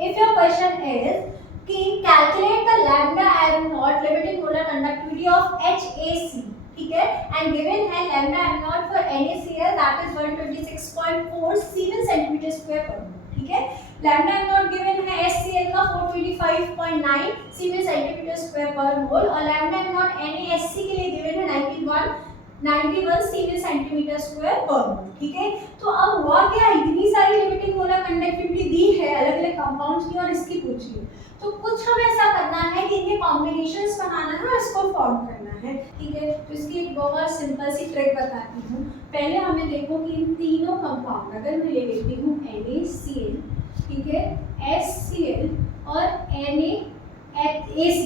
If your question is कि calculate the lambda m naught limiting molar conductivity of HAC, ठीक है, and given है lambda m naught for NaCl that is 126.4 siemens centimetre square पर मोल, ठीक है, lambda m naught given है HCl का 425.9 siemens centimetre square पर मोल और lambda m naught NaSC के लिए given है 91 सीमेंस सेंटीमीटर स्क्वायर पर मोल, ठीक है। तो अब हुआ क्या, इतनी सारी लिमिटिंग मोलर कंडक्टिविटी दी है अलग अलग कंपाउंड्स की और इसकी पूछी है, तो कुछ हमें ऐसा करना है कि इनके कॉम्बिनेशंस बनाना है और इसको फॉर्म करना है, ठीक है। तो इसकी एक बहुत सिंपल सी ट्रिक बताती हूँ। पहले हमें देखो कि इन तीनों कंपाउंड अगर मैं ले लेती हूँ NaCl, ठीक है, HCl और NaAC,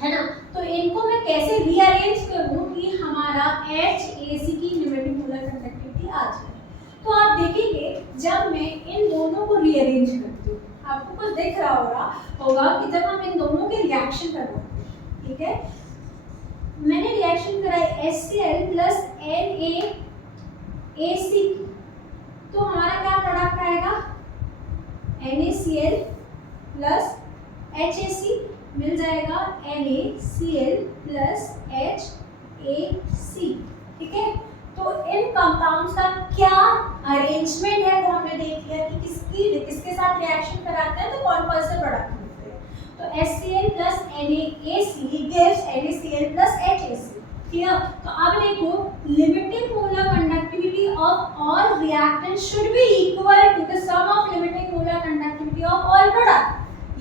है ना, तो इनको मैं कैसे रीअरेंज करूँ कि हमारा HAC की लिमिटिंग मोलर कंडक्टिविटी आ जाए। तो आप देखेंगे जब मैं इन दोनों को रीअरेंज करती हूँ, आपको कुछ दिख रहा होगा कि जब हम इन दोनों के रिएक्शन करवाते हैं, ठीक है, मैंने रिएक्शन कराई HCl प्लस NaAC, तो हमारा क्या प्रोडक्ट आएगा, NaCl प्लस HAC मिल जाएगा NaCl प्लस HAC, ठीक है। तो इन कंपाउंड्स का क्या अरेंजमेंट है वो हमने देख लिया कि किसके साथ रिएक्शन कराते हैं तो कौन कौन से प्रोडक्ट मिलते हैं। तो HCl plus NaAC gives NaCl plus HAC, clear. तो अब देखो limiting molar conductivity of all reactants should be equal to the sum of limiting molar conductivity of all product,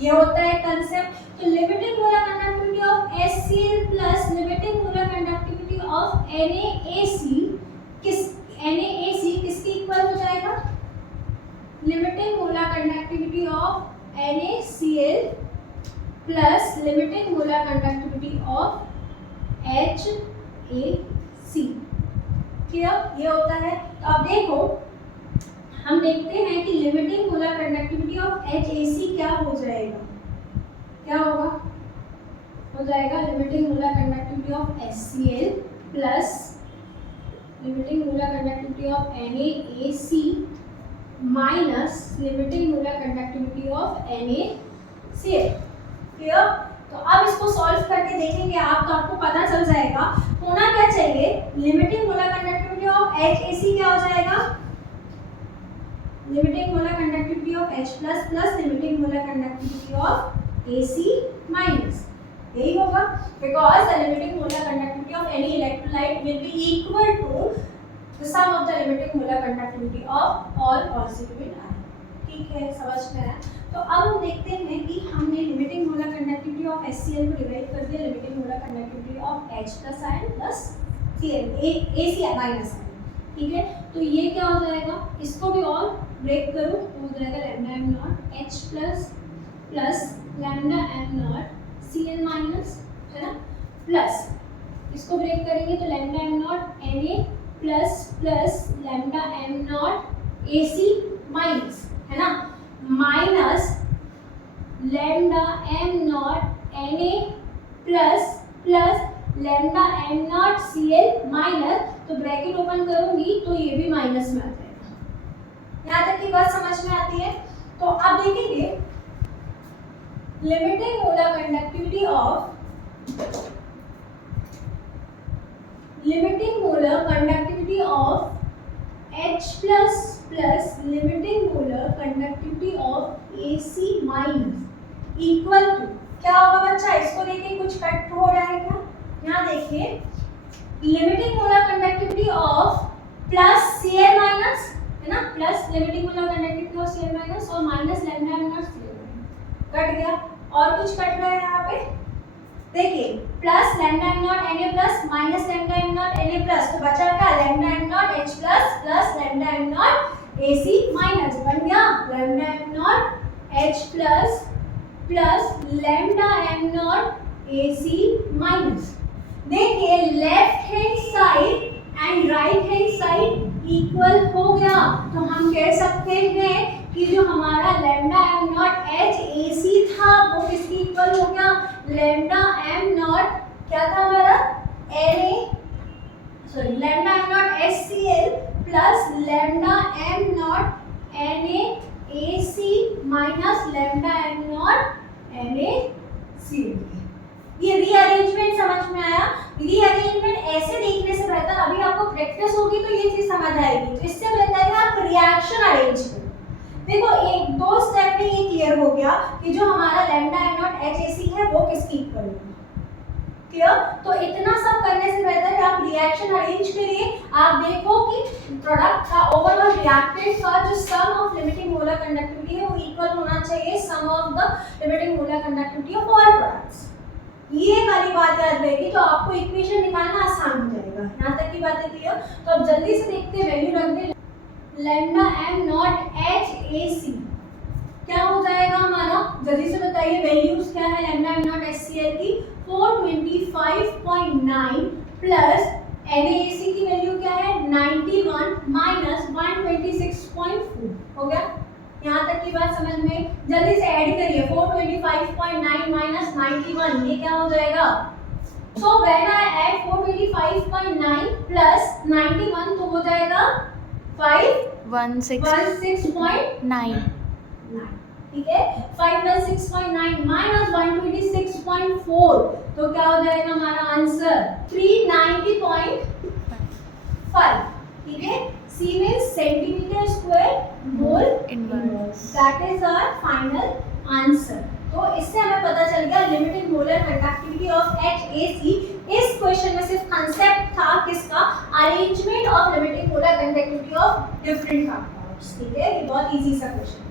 ये होता है कंसेप्ट। तो limiting molar conductivity of HCl plus limiting molar conductivity of NaAC किसकी equal हो जाएगा, limiting molar conductivity of NaCl plus limiting molar conductivity of HAC, clear, ये होता है। तो अब देखो हम देखते हैं कि limiting molar conductivity of HAC क्या हो जाएगा, क्या होगा, हो जाएगा limiting molar conductivity of HCl plus limiting molar conductivity of NaAC minus limiting molar conductivity of NaCl, clear. तो अब इसको सॉल्व करके देखेंगे आप, तो आपको पता चल जाएगा होना क्या चाहिए, limiting molar conductivity of HAC क्या हो जाएगा, limiting molar conductivity of H plus plus limiting molar conductivity of AC minus, यही होगा, because the limiting molar conductivity of any electrolyte will be equal to the sum of the limiting molar conductivity of all constituent ion, ठीक है, समझ में आया। तो अब हम देखते हैं कि हमने limiting molar conductivity of HCl को डिवाइड कर दिया limiting molar conductivity of H plus ion plus AC minus ion, ठीक है। तो ये क्या हो जाएगा, इसको भी और ब्रेक करो तो हो जाएगा lambda m not H plus plus lambda m not Cl minus, है ना, प्लस इसको ब्रेक करेंगे तो lambda m not Na plus plus lambda m naught AC minus, है ना, minus lambda m not Na plus plus lambda m not Cl minus, तो bracket open करूंगी तो ये भी माइनस में आ जाएगा। यहाँ तक की बात समझ में आती है। तो अब देखेंगे limiting molar conductivity of H plus plus limiting molar conductivity of AC minus equal to क्या होगा बच्चा, इसको देखिए कुछ कट हो रहा है क्या, यहाँ देखिए limiting molar conductivity of plus Cl minus, है ना, plus limiting molar conductivity of Cl minus और minus lambda m not Cl cut गया, और कुछ कट रहा है यहाँ पे, देखिए plus lambda m not Na plus minus lambda m not Na plus, तो बचा क्या lambda m not H plus plus lambda m naught AC minus, बन गया lambda m not H plus plus lambda m naught AC minus. देखिए left hand side and right hand side equal हो गया, तो हम कह सकते हैं कि जो हमारा लैम्डा m नॉट HAC था वो किसकी इक्वल हो गया, लैम्डा m नॉट क्या था हमारा lambda m not HCl plus lambda m not NaAC minus lambda am not NaCl। ये रीअरेंजमेंट समझ में आया? रीअरेंजमेंट ऐसे देखने से बेहतर, अभी आपको प्रैक्टिस होगी तो ये चीज समझ आएगी, तो इससे बेहतर है आप रिएक्शन अरेंज करो। देखो एक दो स्टेप में ये क्लियर हो गया कि जो हमारा लैम्डा एम नॉट HAC है वो किसकी इक्वल होगा। क्लियर? तो इतना सब करने से बेहतर है आप रिएक्शन अरेंज करिए। आप देखो कि प्रोडक्ट का ओवरऑल रिएक्टेंट का जो sum of limiting molar conductivity है वो इक्वल होना चाहिए sum of the limiting molar conductivity of all products. ये वाली बात याद रहेगी तो आपको इक्वेशन निकालना आसान हो जाएगा। यहाँ तक की बातें क्लियर? तो अब जल्दी से देखते हैं, वैल्यू रख दे। लैम्डा एम नॉट HAC क्या हो जाएगा हमारा, जल्दी से बताइए वैल्यूज क्या है लैम्डा एम नॉट HCl की। 425.9 प्लस NaAC की वैल्यू क्या है 91 माइनस 126.4 हो गया। यहाँ तक की बात समझ में? जल्दी से ऐड करिए 425.9 माइनस 91 ये क्या हो जाएगा। So when I add 425.9 plus 91 तो हो जाएगा 516.9 ठीक है। 516.9 माइनस 126.4 तो क्या हो जाएगा हमारा आंसर 390.5 ठीक है। C means centimetre square mole inverse, that is our final answer. तो इससे हमें पता चल गया लिमिटिंग मोलर कंडक्टिविटी ऑफ HAC। इस क्वेश्चन में सिर्फ कंसेप्ट था किसका, arrangement of limiting molar conductivity of different compounds. ठीक है, ये बहुत इजी सा क्वेश्चन।